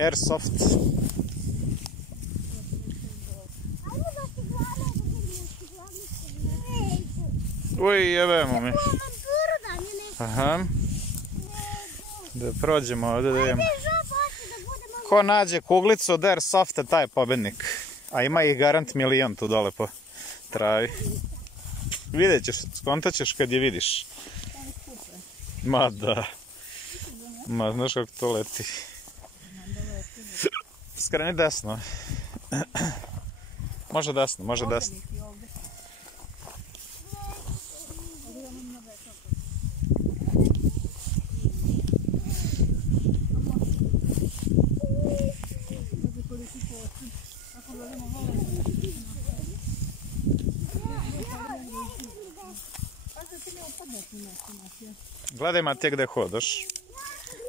Airsoft. Uj, jebemo mi. Aha. Da prođemo ovdje da idemo. Ko nađe kuglicu od Airsofta, taj je pobednik. A ima ih garant milion tu dole po travi. Vidjet ćeš, skontat ćeš kad je vidiš. Ma da. Ma znaš kako to leti. Skreni desno. Može desno, može desno. Gledaj, Matija, gde hodaš.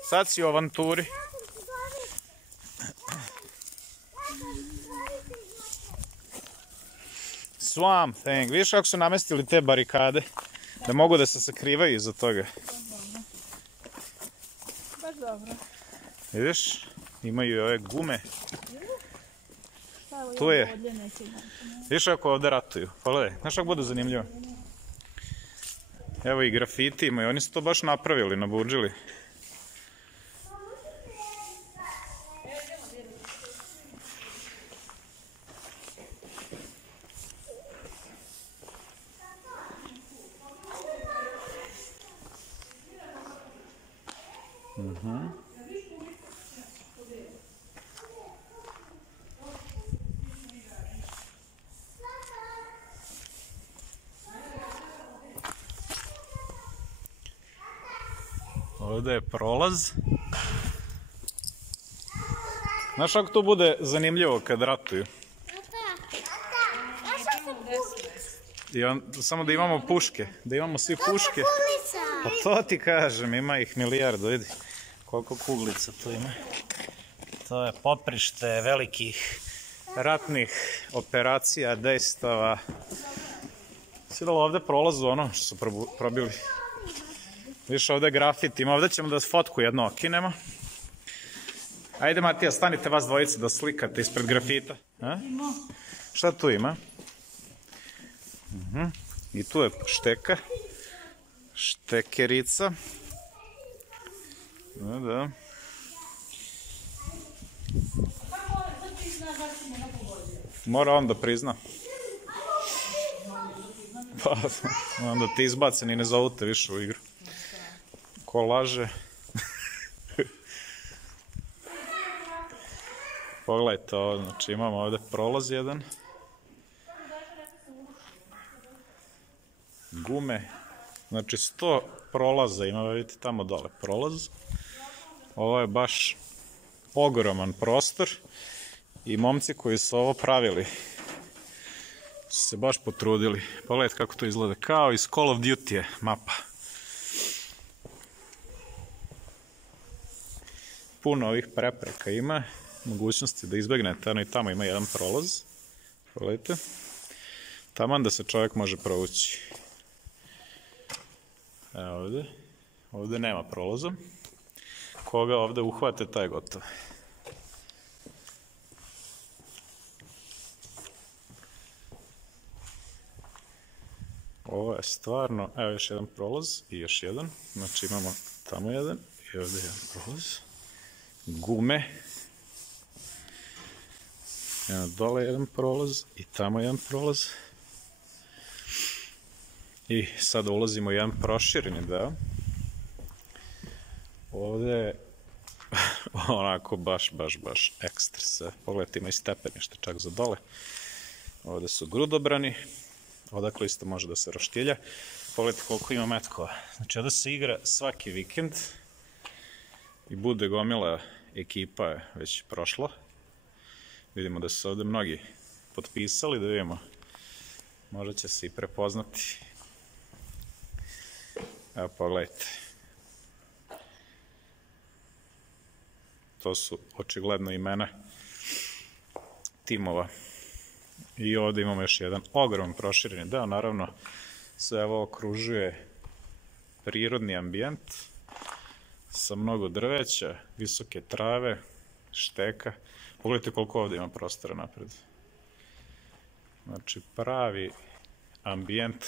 Sad si u avanturi. Swamp Thing. Vidiš kako su namestili te barikade? Da mogu da se sakrivaju iza toga. Baš dobro. Vidiš? Imaju i ove gume. Tu je. Vidiš kako ovdje ratuju. Pogledaj. Znaš kako bude zanimljivo? Evo i grafiti imaju. Oni su to baš napravili, nabuđili. Ovdje je prolaz. Znaš kako to bude zanimljivo kad ratuju? Samo da imamo puške. Da imamo svi puške. Pa to ti kažem, ima ih milijardu, vidi. Koliko kuglica tu ima. To je poprište velikih ratnih operacija, dejstava. Svidjelo ovdje prolazu ono što su probili. Viš ovdje grafit ima, ovdje ćemo da fotku jedno okinemo. Ajde, Matija, stanite vas dvojice da slikate ispred grafita. Šta tu ima? I tu je šteka. Štekerica. Da. Mora on da prizna. Pa, onda ti izbacen i ne zovu te više u igru. Ko laže? Pogledajte ovo, znači imamo ovdje prolaz jedan. Gume. Znači 100 prolaza ima, vidite tamo dole prolaz. Ovo je baš ogroman prostor. I momci koji su ovo pravili su se baš potrudili. Pogledajte kako to izgleda. Kao iz Call of Duty je mapa. Puno ovih prepreka ima. Mogućnosti da izbegnete. Ano i tamo ima jedan prolaz. Pogledajte. Taman da se čovjek može provući. Evo ovdje. Ovdje nema prolaza. Koga ovdje uhvate, taj je gotov. Ovo je stvarno, evo još jedan prolaz i još jedan. Znači imamo tamo jedan i ovdje jedan prolaz. Gume. Evo dole jedan prolaz i tamo jedan prolaz. I sada ulazimo u jedan prošireni deo. Ovdje je onako baš ekstra sve. Pogledajte, ima i stepenište čak za dole. Ovdje su grudobrani. Odakle isto može da se roštilja. Pogledajte koliko ima metkova. Znači ovdje se igra svaki vikend. I bude gomila ekipa je već prošla. Vidimo da su ovdje mnogi potpisali, da vidimo. Možda će se i prepoznati. Evo pogledajte. To su očigledno imena timova. I ovdje imamo još jedan ogroman prošireni deo. Naravno, sve ovo okružuje prirodni ambijent sa mnogo drveća, visoke trave, šteka. Pogledajte koliko ovdje ima prostora napred. Znači pravi ambijent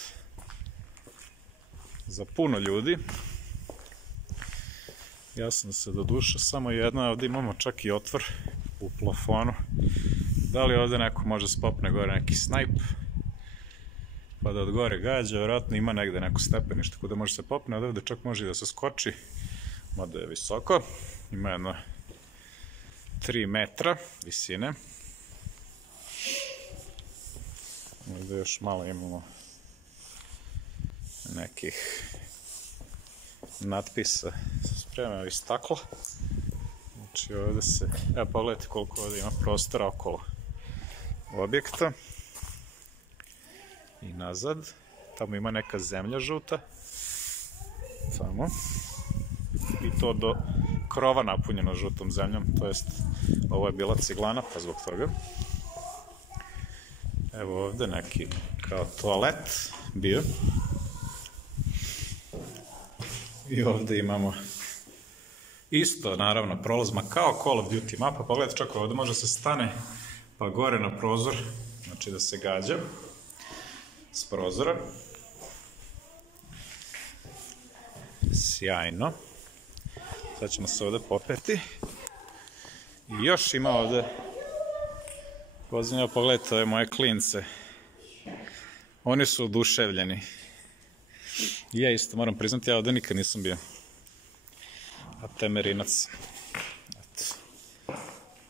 za puno ljudi. Ja sam se dodušao samo jedno, ovdje imamo čak i otvor u plafonu. Da li ovdje neko može spopne gore neki snajp, pa da od gore gađa, vjerojatno ima negdje neko stepenište kuda može se popne, od ovdje čak može i da se skoči, mada je visoko, ima jedno 3 metra visine. Ovdje još malo imamo nekih natpisa, spremamo iz stakla. Znači ovdje se, evo pogledajte koliko ovdje ima prostora okolo objekta. I nazad, tamo ima neka zemlja žuta. Tamo. I to do krova napunjeno žutom zemljom, to jest ovo je bila ciglana, pa zbog toga. Evo ovdje neki kao toalet bio. I ovdje imamo isto, naravno, prolaz, ma kao Call of Duty mapa. Pogledajte, čak ovdje može se stane pa gore na prozor, znači da se gađa s prozora. Sjajno. Sad ćemo se ovdje popeti. I još ima ovdje, pozivno, pogledajte ove moje klince. Oni su oduševljeni. I ja isto moram priznati, ja ovdje nikad nisam bio. A Temerinac. Eto.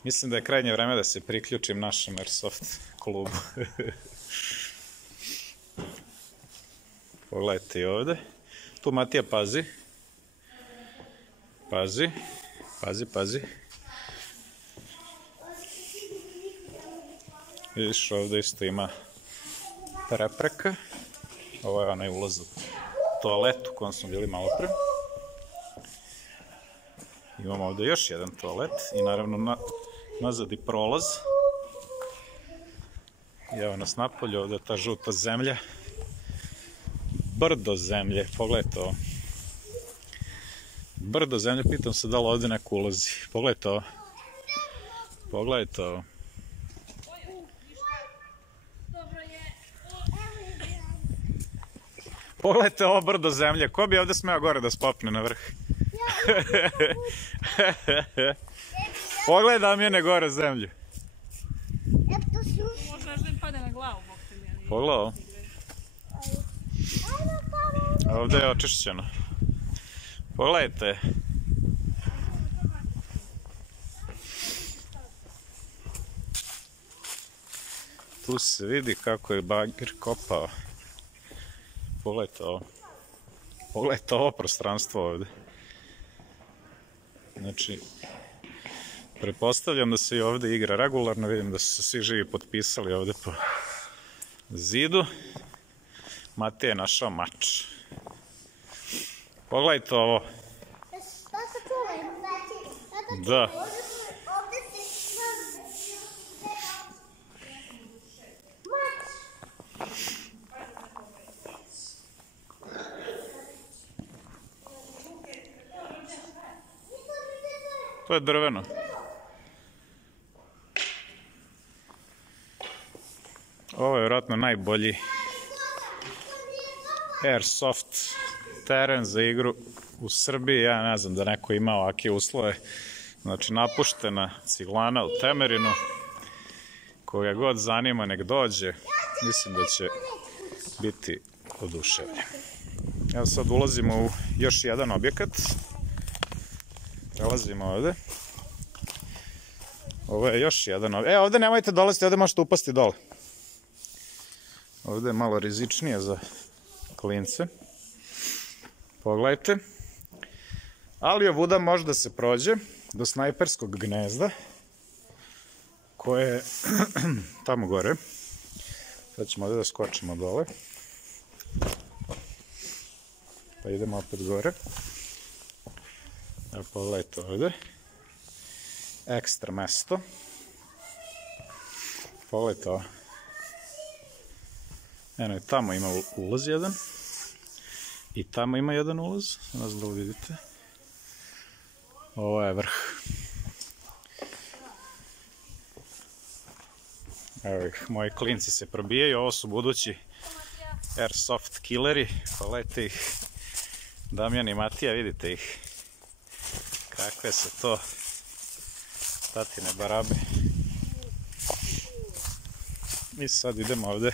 Mislim da je krajnje vreme da se priključim našem Airsoft klubu. Pogledajte i ovdje. Tu Matija pazi. Pazi. Pazi, pazi. Vidiš, ovdje isto ima prepreka. Ovo je onaj ulaz u toalet u kojem smo bili malo pre. Imamo ovdje još jedan toalet i naravno nazad i prolaz. I evo nas napolje, ovdje je ta žuta zemlja. Brdo zemlje, pogledajte ovo. Brdo zemlje, pitam se da li ovdje neko ulazi. Pogledajte ovo. Pogledajte ovo. Pogledajte ovo brdo zemlje. Ko bi ovdje smeo gore da spopne na vrh? Pogledaj Damjane gore zemlju. Možda da im pade na glavu. Pogledaj ovo. Ovdje je očišćeno. Pogledajte. Tu se vidi kako je bagir kopao. Pogledajte ovo. Pogledajte ovo prostranstvo ovdje. Znači, pretpostavljam da se i ovdje igra regularno. Vidim da su se svi živi potpisali ovdje po zidu. Matija je našao mač. Pogledajte ovo. Da. To je drveno. Ovo je vjerojatno najbolji Airsoft teren za igru u Srbiji. Ja ne znam da neko ima ovakve uslove. Znači napuštena ciglana u Temerinu. Koga god zanima nek dođe. Mislim da će biti oduševljen. Evo sad ulazimo u još jedan objekat. Prelazimo ovdje. Ovo je još jedan objekat. Ovdje nemojte dolaziti, ovdje možete upasti dole. Ovdje je malo rizičnije za klince. Pogledajte. Ali ovuda može da se prođe do snajperskog gnezda koje je tamo gore. Sad ćemo ovdje da skočimo dole. Pa idemo opet gore. Evo pogledajte ovdje. Ekstra mesto. Pogledajte ovo. Eno, tamo ima ulaz jedan. I tamo ima jedan ulaz. Ne znam da li vidite. Ovo je vrh. Evo ih, moji klinci se probijaju, ovo su budući airsoft killeri, pogledajte ih, Damjan i Matija, vidite ih, kakve su to tatine barabe. I sad idemo ovde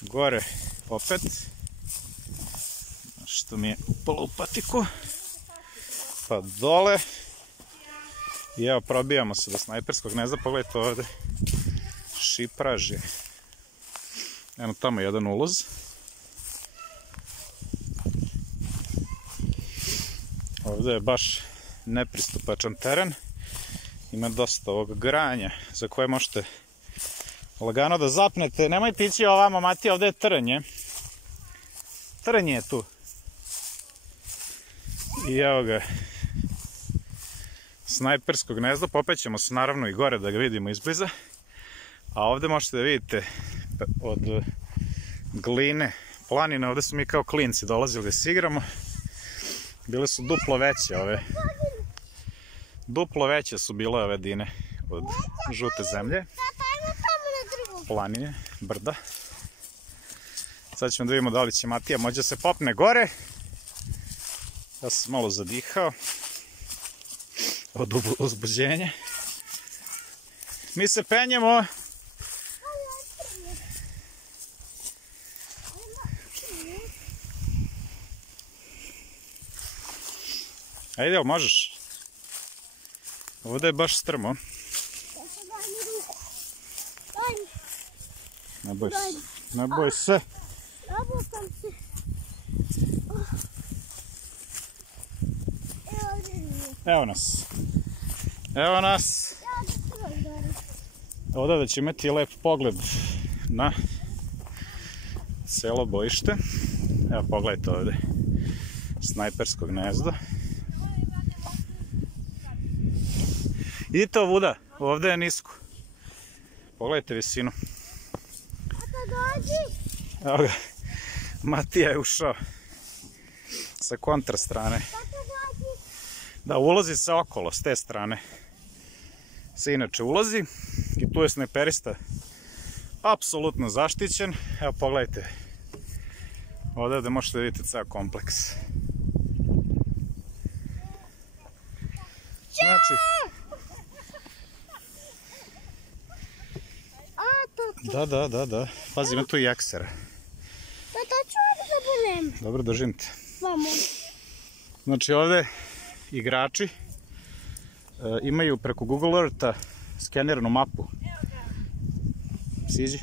gore opet, što mi je upalo u patiku, pa dole i evo probijamo se do snajperskog gnezda, pogledajte ovde, šipraž je, eno tamo jedan ulaz. Ovde je baš nepristupačan teren, ima dosta ovog granja za koje možete lagano da zapnete. Nemojte ići ovamo, Matija, ovde je trnje. Trnje je tu. I evo ga, snajpersko gnezdo, popećemo se naravno i gore da ga vidimo izbliza. A ovde možete da vidite od gline planine, ovde su mi kao klinci dolazili da se igramo. Bile su duplo veće ove. Duplo veće su bile ove dine od žute zemlje. Planine, brda. Sad ćemo da vidimo da li će Matija moći da se popne gore. Ja sam malo zadihao od uzbuđenja. Mi se penjemo. Ajde, jel možeš? Ovdje je baš strmo. Ne boj se. Ne boj se. Evo nas. Evo nas. Ovdje da će imati lep pogled na celo bojište. Evo pogledajte ovdje. Snajpersko gnezdo. Idite ovuda, ovdje je nisko. Pogledajte visinu. Evo ga, Matija je ušao sa kontra strane. Da, ulazi se okolo, s te strane se inače ulazi i tu je snajperista apsolutno zaštićen. Evo pogledajte, ovdje možete vidjeti ceo kompleks. Znači, da. Pazi, ima tu i jaksera. To ću ovdje da budem. Dobro, držim te. Vamo. Znači, ovdje igrači imaju preko Google Eartha skeniranu mapu. Siđi.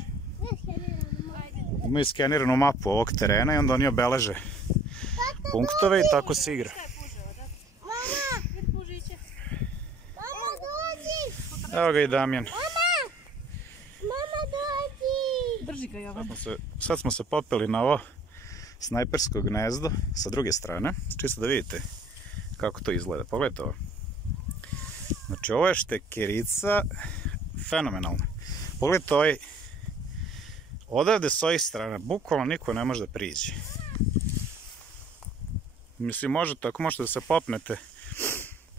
Imaju skeniranu mapu ovog terena i onda oni obeleže punktove i tako se igra. Evo ga i Damjan. Sad smo se popeli na ovo snajpersko gnezdo sa druge strane, čisto da vidite kako to izgleda. Pogledajte ovo. Znači ovo je štekerica fenomenalna. Pogledajte ovaj, odavde s ovih strana, bukvalno niko ne može da priđe. Mislim, možete, ako možete da se popnete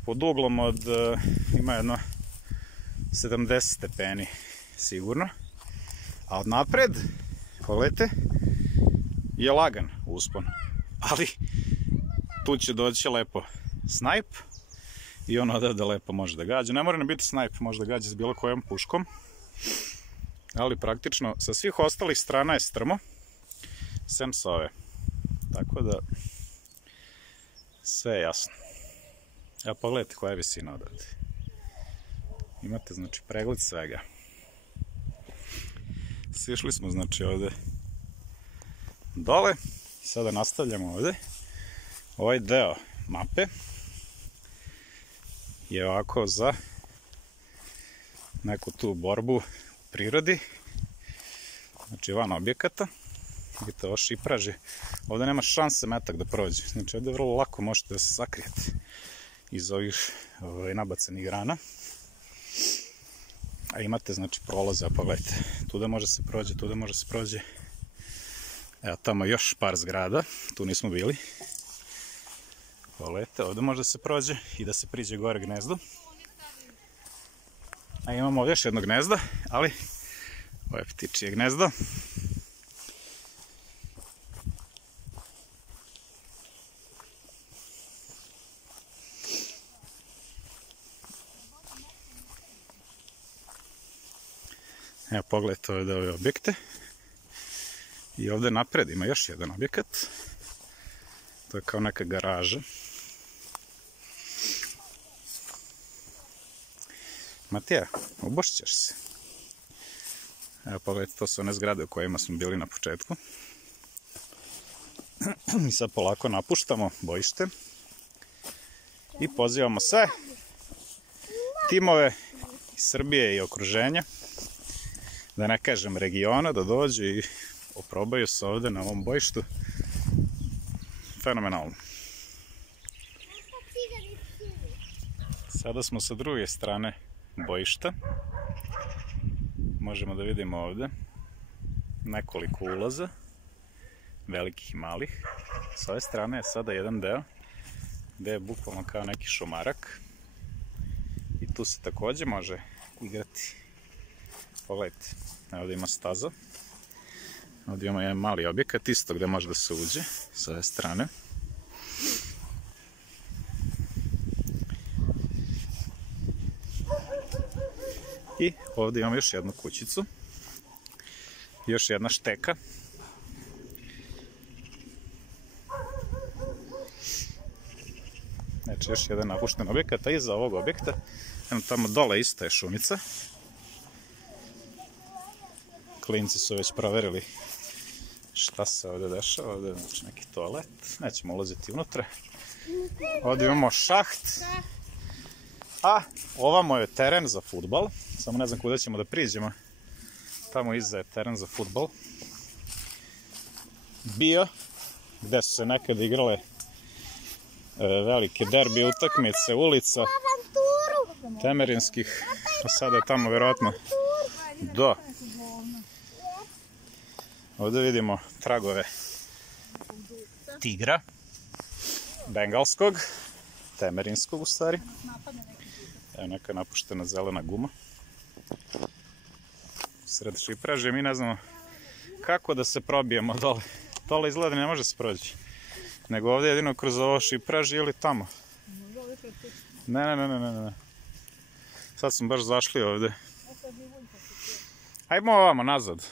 pod uglom od, ima jedno 70 stepeni sigurno. A od napred, pogledajte, je lagan uspon. Ali tu će doći lepo snajp i on odavde lepo može da gađa. Ne mora ne biti snajp, može da gađa s bilo kojom puškom. Ali praktično sa svih ostalih strana je strmo, sem s ove. Tako da sve je jasno. Evo pogledajte koja je visina odavde. Imate znači pregled svega. Sišli smo znači ovde dole, sada nastavljamo ovde. Ovaj deo mape je ovako za neku tu borbu u prirodi, znači van objekata. Vidite, ovo šipraži, ovde nema šanse metak da prođe, znači ovde vrlo lako možete da se sakrijete iz ovih nabacanih grana. A imate znači prolaze, pogledajte, tuda može se prođe, tuda može se prođe. Evo tamo još par zgrada, tu nismo bili. Pogledajte, ovde može se prođe i da se priđe gore gnezdo. A imamo još jedno gnezdo, ali Ovo je ptičije gnezdo. Evo pogledajte ovdje ove objekte. I ovdje napred ima još jedan objekat. To je kao neka garaža. Matija, ubošćeš se. Evo pogledajte, to su one zgrade u kojima smo bili na početku. Mi sad polako napuštamo bojište. I pozivamo sve timove iz Srbije i okruženja, da ne kažem regiona, da dođu i oprobaju se ovdje na ovom bojištu. Fenomenalno. Sada smo sa druge strane bojišta. Možemo da vidimo ovdje nekoliko ulaza, velikih i malih. S ove strane je sada jedan deo gdje je bukvalno kao neki šumarak. I tu se također može igrati. Pogledajte, ovdje ima staza. Ovdje imamo jedan mali objekat, isto gdje može da se uđe s ove strane. I ovdje imamo još jednu kućicu. Još jedna šteka. Znači još jedan napušten objekat, a iza ovog objekta, tamo dole isto je šumica. Klinci su već proverili šta se ovdje dešava. Ovdje je znači neki toalet. Nećemo ulaziti unutra. Ovdje imamo šaht. A ovamo je teren za fudbal. Samo ne znam kuda ćemo da priđemo. Tamo iza je teren za fudbal. Bio, gde su se nekada igrale velike derbi utakmice ulica Temerinskih. A sada je tamo vjerojatno do. Ovdje vidimo tragove tigra, bengalskog, temerinskog u stvari. Evo neka napuštena zelena guma. Sred šipraže, mi ne znamo kako da se probijemo dole. Dole izgleda ne može se proći. Nego ovdje jedino kroz ovo šipraže ili tamo. Ne. Sad smo baš zašli ovdje. Ajmo ovamo nazad.